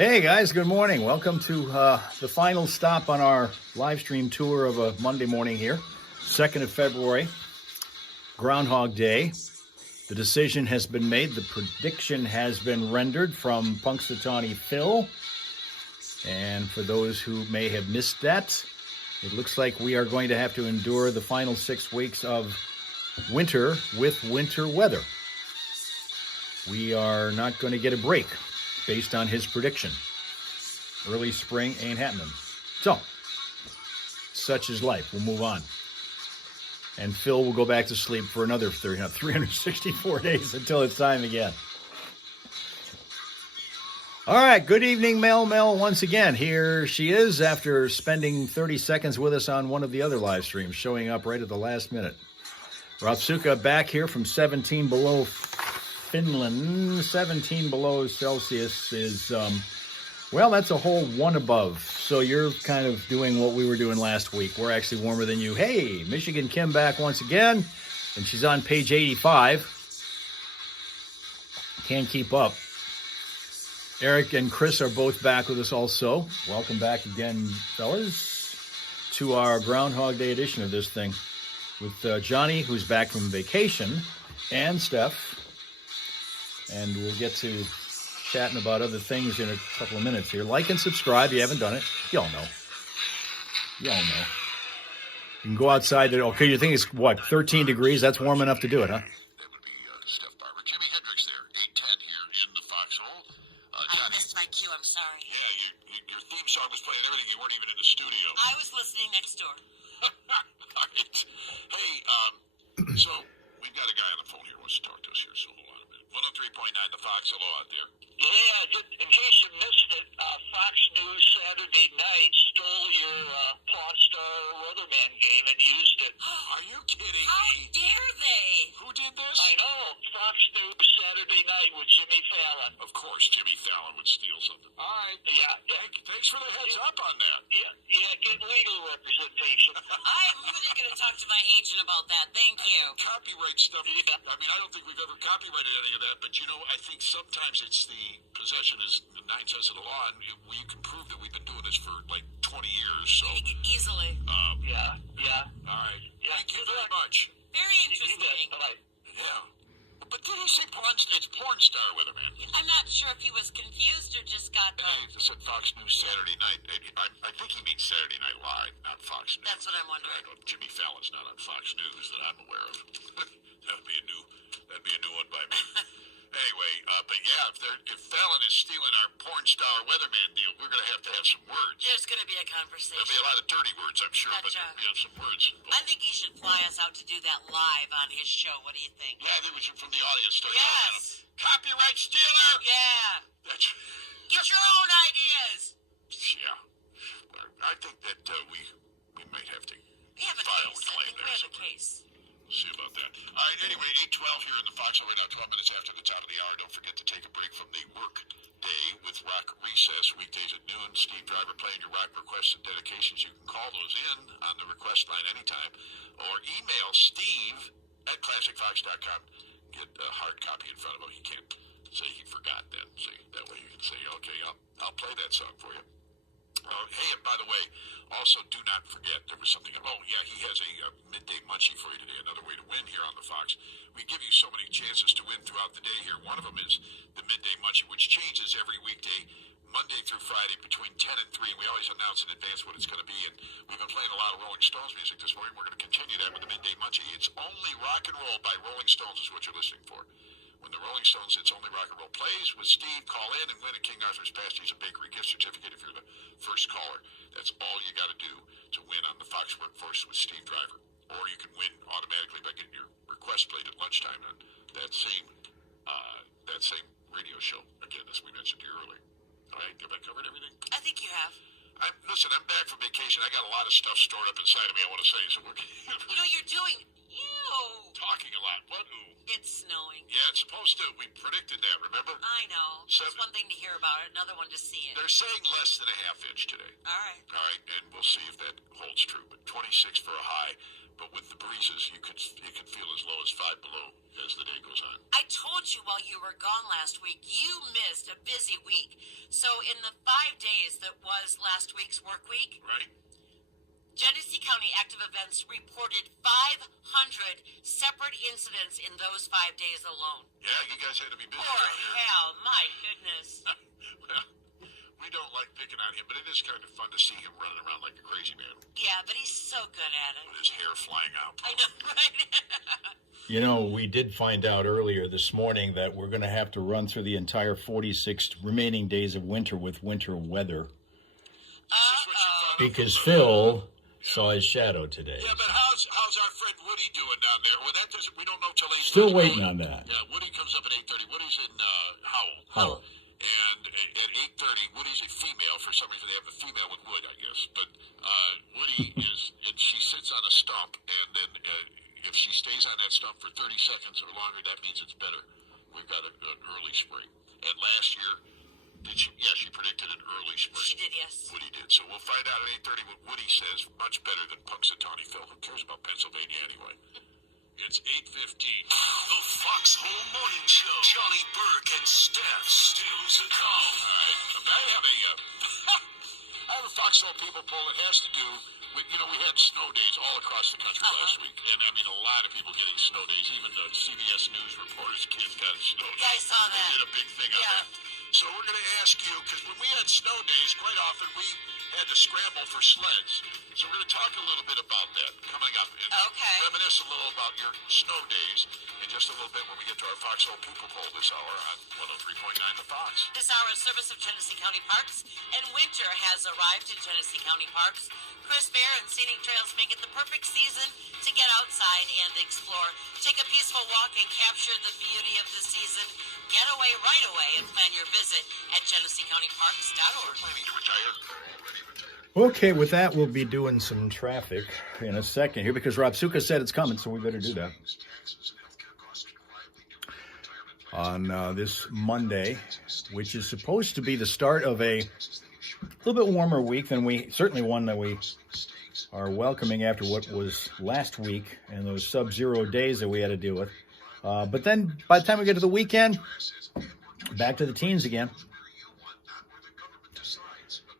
Hey guys, good morning. Welcome to the final stop on our live stream tour of a Monday morning here, 2nd of February, Groundhog Day. The decision has been made. The prediction has been rendered from Punxsutawney Phil. And for those who may have missed that, it looks like we are going to have to endure the final 6 weeks of winter with winter weather. We are not going to get a break based on his prediction. Early spring ain't happening. So, such is life. We'll move on. And Phil will go back to sleep for another 364 days until it's time again. All right, good evening, Mel once again. Here she is after spending 30 seconds with us on one of the other live streams, showing up right at the last minute. Ratsuka back here from 17 below Finland. 17 below Celsius is, well, that's a whole one above. So you're kind of doing what we were doing last week. We're actually warmer than you. Hey, Michigan Kim back once again, and she's on page 85. Can't keep up. Eric and Chris are both back with us also. Welcome back again, fellas, to our Groundhog Day edition of this thing with Johnny, who's back from vacation, and Steph. And we'll get to chatting about other things in a couple of minutes here. Like and subscribe. You haven't done it. You all know. You all know. You can go outside. Okay, you think it's, 13 degrees? That's warm enough to do it, huh? That would be Steph Barber. Jimi Hendrix there, 810 here in the foxhole. I missed my cue. I'm sorry. Yeah, your theme song was playing and everything. You weren't even in the studio. I was listening next door. All right. Hey, so we've got a guy on the phone here who wants to talk to us here, so hold on a minute. 103.9 The Fox, hello out there. Yeah, in case you missed it, Fox News Saturday night stole your Pawn Star Weatherman game and used it. Are you kidding How me? dare they? Who did this? I know. Fox News Saturday night with Jimmy Fallon. Of course, Jimmy Fallon would steal something. All right. Yeah. Thanks for the heads up on that. Yeah, get legal representation. I'm really going to talk to my agent about that. Thank you. Copyright stuff. Yeah. I mean, I don't think we've ever copyrighted any of that, but I think sometimes it's the possession is 9 cents of the law, and we can prove that we've been doing this for like 20 years. So Easily. Yeah. All right. Yeah. Thank you very much. Very interesting. Yeah. But did he say it's porn star Weatherman? I'm not sure if he was confused or just got the... He said Fox News Saturday night. I think he means Saturday Night Live, not Fox News. That's what I'm wondering. I know Jimmy Fallon's not on Fox News that I'm aware of. That'd be a new one by me. Anyway, but yeah, if Fallon is stealing our porn star Weatherman deal, we're going to have some words. There's going to be a conversation. There'll be a lot of dirty words, I'm sure, but Gotcha. we have some words. I think he should fly us out to do that live on his show. What do you think? Yeah, I think we should from the audience start Yes. yelling at him. Copyright stealer! Yeah. That's, Get your own ideas. yeah. Well, I think that we might have to We have a file a case. I claim think there we have a somewhere. case. See about that. All right, anyway, 8:12 here in the Foxhole right now, 12 minutes after the top of the hour. Don't forget to take a break from the work day with Rock Recess, weekdays at noon. Steve Driver playing your rock requests and dedications. You can call those in on the request line anytime or email steve@classicfox.com. Get a hard copy in front of him. He can't say he forgot then. See, that way you can say, okay, I'll play that song for you. Hey, and by the way, also do not forget, there was something, he has a midday munchie for you today, another way to win here on the Fox. We give you so many chances to win throughout the day here. One of them is the midday munchie, which changes every weekday, Monday through Friday between 10 and 3. We always announce in advance what it's going to be, and we've been playing a lot of Rolling Stones music this morning. We're going to continue that with the midday munchie. It's only rock and roll by Rolling Stones is what you're listening for. When the Rolling Stones It's Only Rock and Roll plays with Steve, call in and win a King Arthur's Pasties and Bakery gift certificate if you're the first caller. That's all you got to do to win on the Fox Workforce with Steve Driver. Or you can win automatically by getting your request played at lunchtime on that same radio show. Again, as we mentioned here earlier. All right, have I covered everything? I think you have. Listen, I'm back from vacation. I got a lot of stuff stored up inside of me I want to say. So we're You know, you're doing... Ew. talking a lot. What? Ooh. It's snowing. Yeah, it's supposed to. We predicted that, remember? I know. It's one thing to hear about it, another one to see it. They're saying less than a half inch today. All right. All right, and we'll see if that holds true. But 26 for a high. but with the breezes, it can feel as low as 5 below as the day goes on. I told you while you were gone last week, you missed a busy week. So in the 5 days that was last week's work week, Right? Genesee County Active Events reported 500 separate incidents in those 5 days alone. Yeah, you guys had to be busy Poor down here. Hal, my goodness. Well, we don't like picking on him, but it is kind of fun to see him running around like a crazy man Yeah, but he's so good at it. with his hair flying out. I know, right? You know, we did find out earlier this morning that we're going to have to run through the entire 46 remaining days of winter with winter weather This is what you found out because from Phil saw his shadow today. Yeah, but how's our friend Woody doing down there? Well, that doesn't. We don't know till 8:30. Still waiting on that. Yeah, Woody comes up at 8:30. Woody's in Howell. Howell. And at 8:30, Woody's a female. For some reason, they have a female with Wood, I guess. But Woody is, and she sits on a stump, and then if she stays on that stump for 30 seconds or longer, that means it's better. We've got an early spring. And last year, she predicted an early spring. She did, yes. Woody did. So we'll find out at 8:30 what Woody says. Much better than Punxsutawney Phil. Who cares about Pennsylvania anyway? It's 8:15. The Foxhole Morning Show. Johnny Burke and Steph still to come. All right. I have a Foxhole People poll. It has to do with, we had snow days all across the country last week. And, I mean, a lot of people getting snow days. Even the CBS News reporters' kids got a snow day. Yeah, I saw that. They did a big thing on that. So we're going to ask you, because when we had snow days, quite often we had to scramble for sleds. So we're going to talk a little bit about that coming up. And Okay. reminisce a little about your snow days in just a little bit when we get to our Foxhole People poll this hour on 103.9 The Fox. This hour is service of Genesee County Parks, and winter has arrived in Genesee County Parks. Crisp air and scenic trails make it the perfect season to get outside and explore. Take a peaceful walk and capture the beauty of the season. Get away right away and plan your visit at GeneseeCountyParks.org. Planning to retire? Okay, with that, we'll be doing some traffic in a second here because Rob Suka said it's coming, so we better do that. On this Monday, which is supposed to be the start of a little bit warmer week than certainly one that we are welcoming after what was last week and those sub-zero days that we had to deal with. But then by the time we get to the weekend, back to the teens again.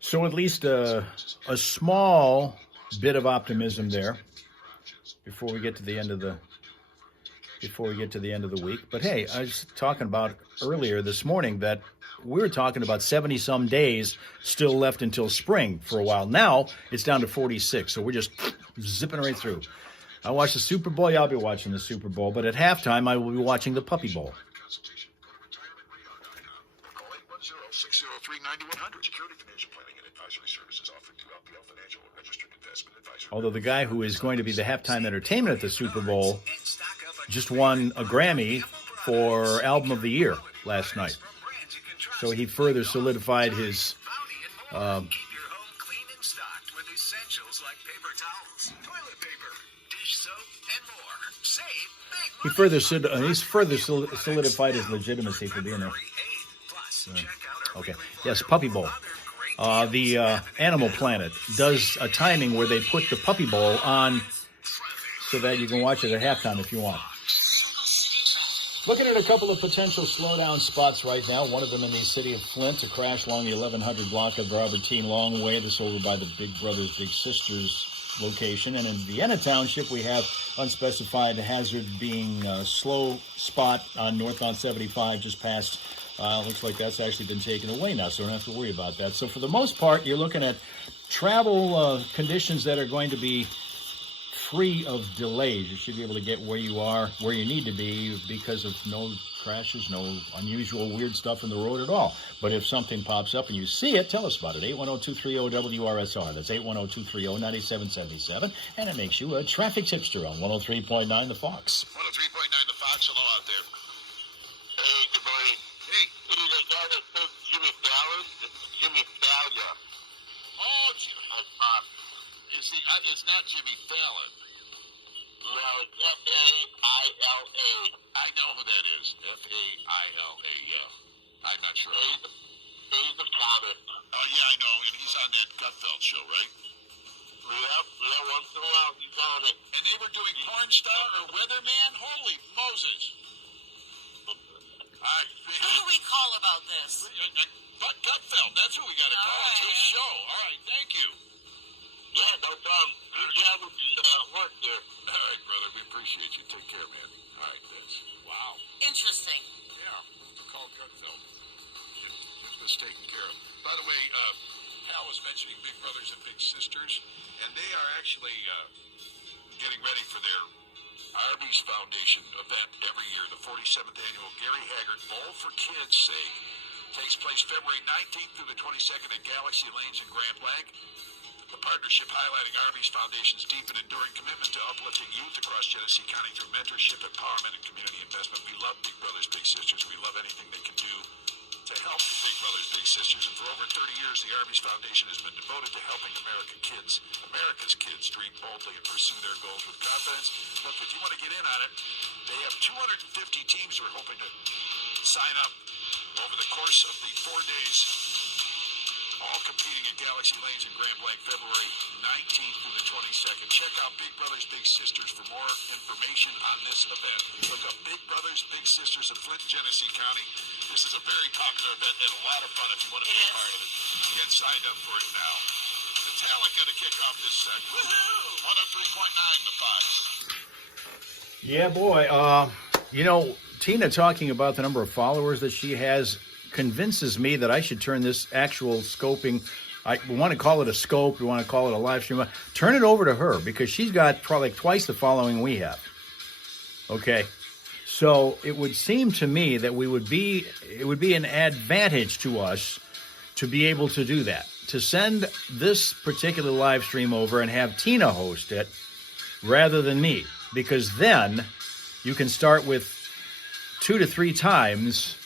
So at least a small bit of optimism there before we get to the end of the week. But hey, I was talking about earlier this morning that we were talking about 70-some days still left until spring for a while. Now it's down to 46, so we're just zipping right through. I watched the Super Bowl. Yeah, I'll be watching the Super Bowl, but at halftime I will be watching the Puppy Bowl. Call 810-603-9100. Security financial planning and advisory services offered through LPL Financial, a registered investment advisor. Although the guy who is going to be the halftime entertainment at the Super Bowl just won a Grammy for Album of the Year last night. So he further solidified his Keep your home clean and stocked with essentials like paper towels, toilet paper, dish soap, and more. Save big he's further solidified his legitimacy for being there. Okay. Yes, Puppy Bowl. The Animal Planet does a timing where they put the Puppy Bowl on so that you can watch it at halftime if you want. Looking at a couple of potential slowdown spots right now. One of them in the city of Flint, a crash along the 1100 block of Albertine Long Way. This over by the Big Brothers Big Sisters location. And in Vienna Township, we have unspecified hazard being a slow spot on northbound 75 just past. Looks like that's actually been taken away now, so we don't have to worry about that. So for the most part, you're looking at travel conditions that are going to be free of delays. You should be able to get where you are, where you need to be because of no crashes, no unusual weird stuff in the road at all. But if something pops up and you see it, tell us about it. 810-230-WRSR. That's 810-230-9777. And it makes you a traffic tipster on 103.9 The Fox. 103.9 The Fox. Hello out there. Hey, good morning. Hey. Hey, the guy that said Jimmy Fallon, Jimmy Fallon. Oh, it's not Jimmy Fallon. No, it's F-A-I-L-A. I know who that is. F-A-I-L-A, yeah. I'm not sure. He's a comic. Oh, yeah, I know. And he's on that Gutfeld show, right? Yep, once in a while he's on it. And they we're doing porn star or weatherman? Holy Moses. Who do we call about this? Bud Gutfeld, that's who we got to call. It's his show. All right, thank you. Yeah, no problem. Good job with your work there. All right, brother, we appreciate you. Take care, man. All right, that's, wow. Interesting. Yeah, we'll call Gutfeld. Get this taken care of. By the way, Hal was mentioning Big Brothers and Big Sisters, and they are actually getting ready for their Arby's Foundation event every year. The 47th annual Gary Haggard Bowl for Kids' sake takes place February 19th through the 22nd at Galaxy Lanes in Grand Blanc. The partnership highlighting Arby's Foundation's deep and enduring commitment to uplifting youth across Genesee County through mentorship, empowerment, and community investment. We love Big Brothers Big Sisters. We love anything they can do to help Big Brothers Big Sisters. And for over 30 years, the Arby's Foundation has been devoted to helping America's kids dream boldly and pursue their goals with confidence. Look, if you want to get in on it, they have 250 teams who are hoping to sign up over the course of the 4 days, all competing at Galaxy Lanes in Grand Blanc, February 19th through the 22nd. Check out Big Brothers Big Sisters for more information on this event. Look up Big Brothers Big Sisters of Flint, Genesee County. This is a very popular event and a lot of fun if you want to be a part of it. Get signed up for it now. Metallica to kick off this set. Woohoo! 103.9 The Fox. Yeah, boy. Tina talking about the number of followers that she has convinces me that I should turn this actual scoping, I want to call it a scope, we want to call it a live stream, turn it over to her because she's got probably twice the following we have. Okay, so it would seem to me that it would be an advantage to us to be able to do that, to send this particular live stream over and have Tina host it rather than me, because then you can start with 2 to 3 times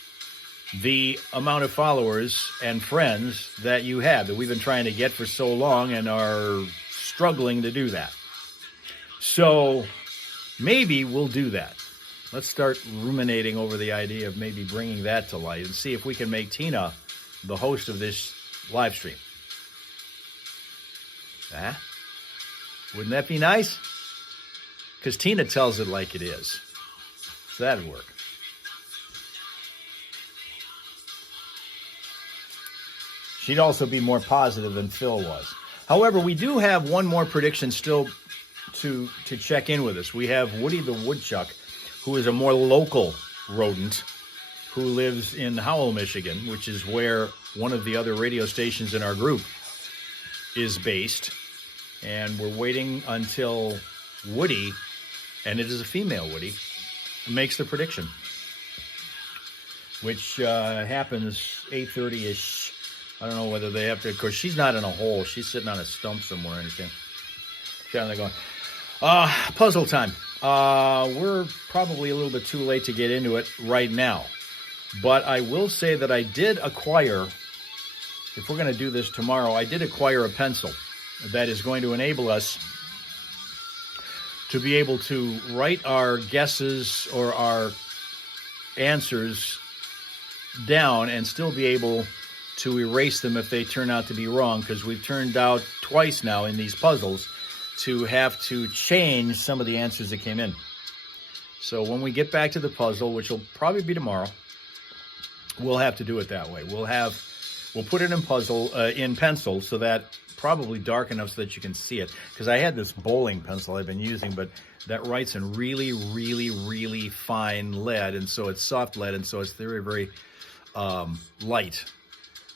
the amount of followers and friends that you have, that we've been trying to get for so long and are struggling to do that. So maybe we'll do that. Let's start ruminating over the idea of maybe bringing that to light and see if we can make Tina the host of this live stream. Huh? Wouldn't that be nice? Because Tina tells it like it is. So that'd work. She'd also be more positive than Phil was. However, we do have one more prediction still to check in with us. We have Woody the Woodchuck, who is a more local rodent who lives in Howell, Michigan, which is where one of the other radio stations in our group is based. And we're waiting until Woody, and it is a female Woody, makes the prediction, which happens 8:30-ish. I don't know whether they have to, of course, she's not in a hole. She's sitting on a stump somewhere, understand? Down there going, puzzle time. We're probably a little bit too late to get into it right now. But I will say that I did acquire, if we're going to do this tomorrow, I did acquire a pencil that is going to enable us to be able to write our guesses or our answers down and still be able to erase them if they turn out to be wrong, because we've turned out twice now in these puzzles to have to change some of the answers that came in. So when we get back to the puzzle, which will probably be tomorrow, we'll have to do it that way. We'll put it in pencil, so that probably dark enough so that you can see it, because I had this bowling pencil I've been using, but that writes in really, really, really fine lead, and so it's soft lead, and so it's very, very light.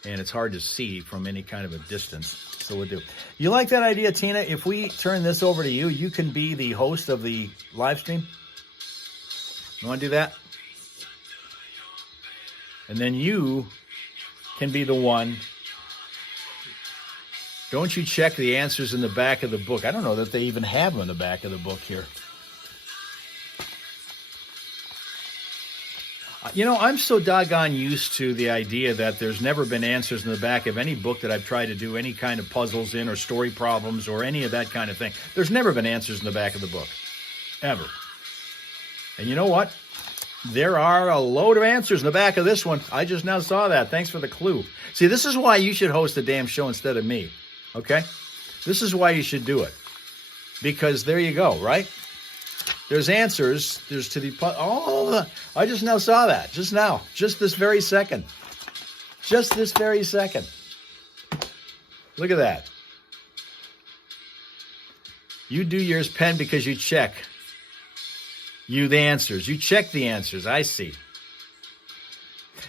And it's hard to see from any kind of a distance. So we'll do. You like that idea, Tina? If we turn this over to you, you can be the host of the live stream. You want to do that? And then you can be the one. Don't you check the answers in the back of the book? I don't know that they even have them in the back of the book here. I'm so doggone used to the idea that there's never been answers in the back of any book that I've tried to do any kind of puzzles in or story problems or any of that kind of thing. There's never been answers in the back of the book. Ever. And you know what? There are a load of answers in the back of this one. I just now saw that. Thanks for the clue. See, this is why you should host the damn show instead of me. Okay? This is why you should do it. Because there you go, right? There's answers. There's to the... Oh, I just now saw that. Just now. Just this very second. Just this very second. Look at that. You do yours, Pen, because you check. You the answers. You check the answers. I see.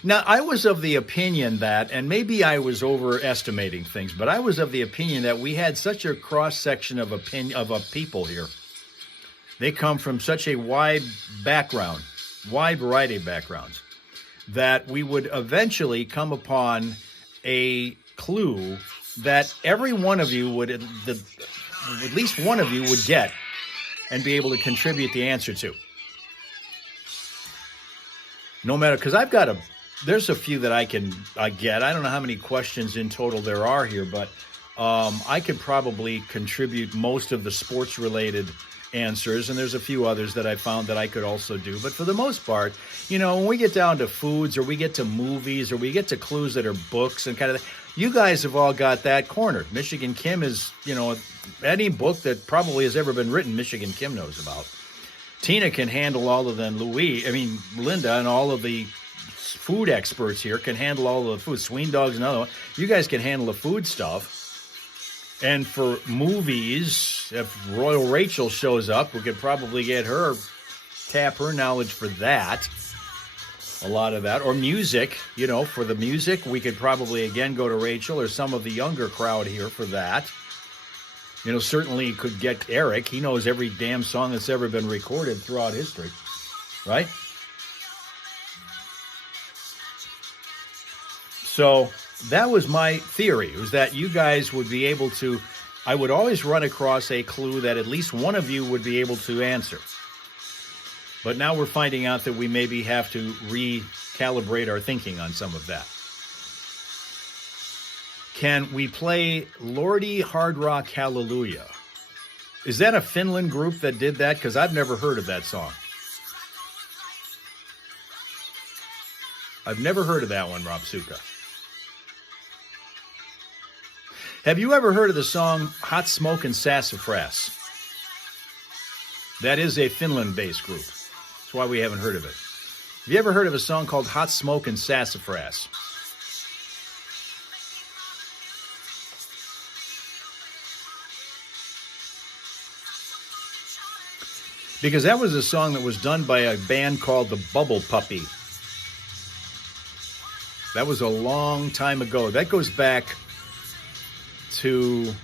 Now, I was of the opinion that, and maybe I was overestimating things, but I was of the opinion that we had such a cross-section of people here. They come from such a wide background, wide variety of backgrounds, that we would eventually come upon a clue that every one of you would, at least one of you would get and be able to contribute the answer to. No matter, because there's a few that I get. I don't know how many questions in total there are here, but I could probably contribute most of the sports-related answers, and there's a few others that I found that I could also do. But for the most part, when we get down to foods, or we get to movies, or we get to clues that are books and kind of, you guys have all got that cornered. Michigan Kim is, any book that probably has ever been written, Michigan Kim knows about. Tina can handle all of them. Linda and all of the food experts here can handle all of the food. Sween Dog's another one. You guys can handle the food stuff. And for movies, if Royal Rachel shows up, we could probably tap her knowledge for that. A lot of that. Or music, for the music, we could probably again go to Rachel or some of the younger crowd here for that. Certainly could get Eric. He knows every damn song that's ever been recorded throughout history. Right? So that was my theory, was that you guys would be able to, I would always run across a clue that at least one of you would be able to answer. But now we're finding out that we maybe have to recalibrate our thinking on some of that. Can we play Lordy Hard Rock Hallelujah? Is that a Finland group that did that? Because I've never heard of that song. I've never heard of that one, Rob Suka. Have you ever heard of the song Hot Smoke and Sassafras? That is a Finland-based group. That's why we haven't heard of it. Have you ever heard of a song called Hot Smoke and Sassafras? Because that was a song that was done by a band called the Bubble Puppy. That was a long time ago. That goes back to,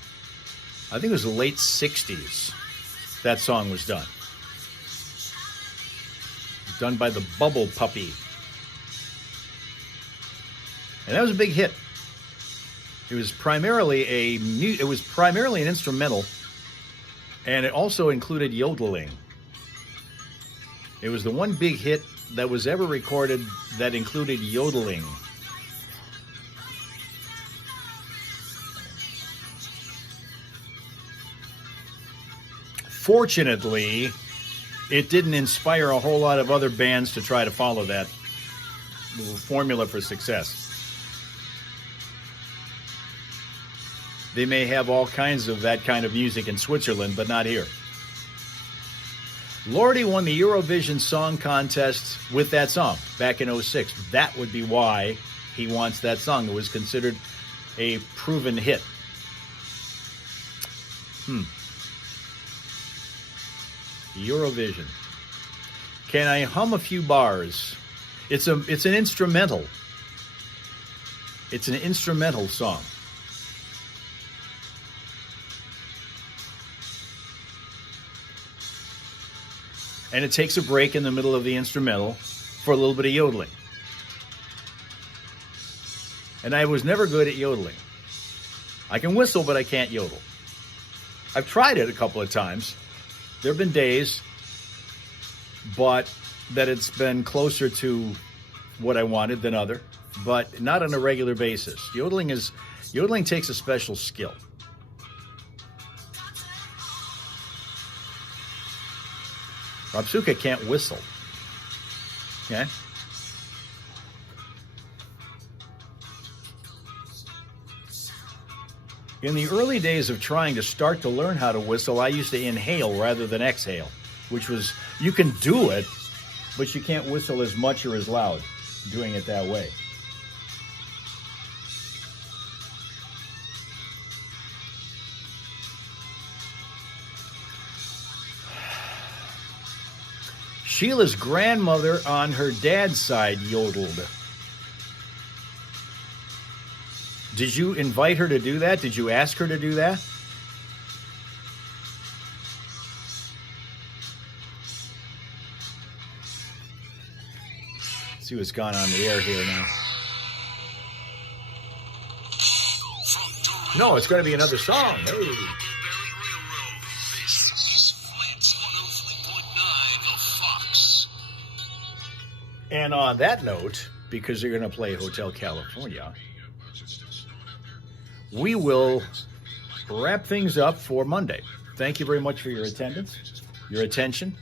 I think it was the late 60s, that song was done. Done by the Bubble Puppy. And that was a big hit. It was primarily an instrumental, and it also included yodeling. It was the one big hit that was ever recorded that included yodeling. Fortunately, it didn't inspire a whole lot of other bands to try to follow that formula for success. They may have all kinds of that kind of music in Switzerland, but not here. Lordy won the Eurovision Song Contest with that song back in 2006. That would be why he wants that song. It was considered a proven hit. Eurovision. Can I hum a few bars? It's an instrumental. It's an instrumental song. And it takes a break in the middle of the instrumental for a little bit of yodeling. And I was never good at yodeling. I can whistle, but I can't yodel. I've tried it a couple of times. There have been days, but that it's been closer to what I wanted than other, but not on a regular basis. Yodeling takes a special skill. Robsuka can't whistle. Okay? In the early days of trying to start to learn how to whistle, I used to inhale rather than exhale. which was, you can do it, but you can't whistle as much or as loud doing it that way. Sheila's grandmother on her dad's side yodeled. Did you invite her to do that? Did you ask her to do that? Let's see what's gone on the air here now. No, it's going to be another song. Hey. And on that note, because they're going to play Hotel California, we will wrap things up for Monday. Thank you very much for your attendance, your attention,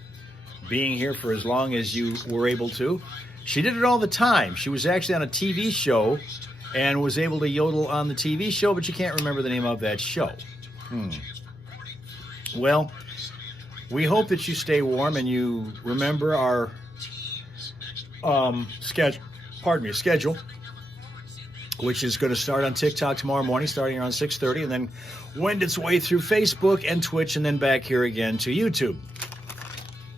being here for as long as you were able to. She did it all the time. She was actually on a TV show and was able to yodel on the TV show, but you can't remember the name of that show. Well, we hope that you stay warm and you remember our schedule, which is going to start on TikTok tomorrow morning, starting around 6:30, and then wend its way through Facebook and Twitch, and then back here again to YouTube.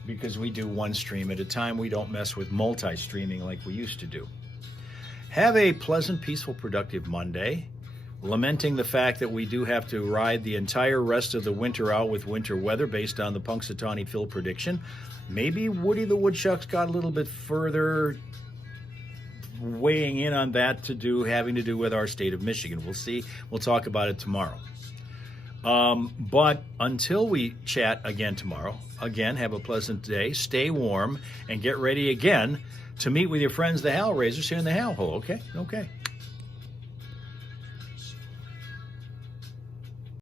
Because we do one stream at a time, we don't mess with multi-streaming like we used to do. Have a pleasant, peaceful, productive Monday. Lamenting the fact that we do have to ride the entire rest of the winter out with winter weather based on the Punxsutawney Phil prediction. Maybe Woody the Woodchuck's got a little bit further weighing in on that having to do with our state of Michigan. We'll see. We'll talk about it tomorrow. But until we chat again tomorrow, again, have a pleasant day, stay warm, and get ready again to meet with your friends, the Hal Raisers, here in the Hal Hole. Okay?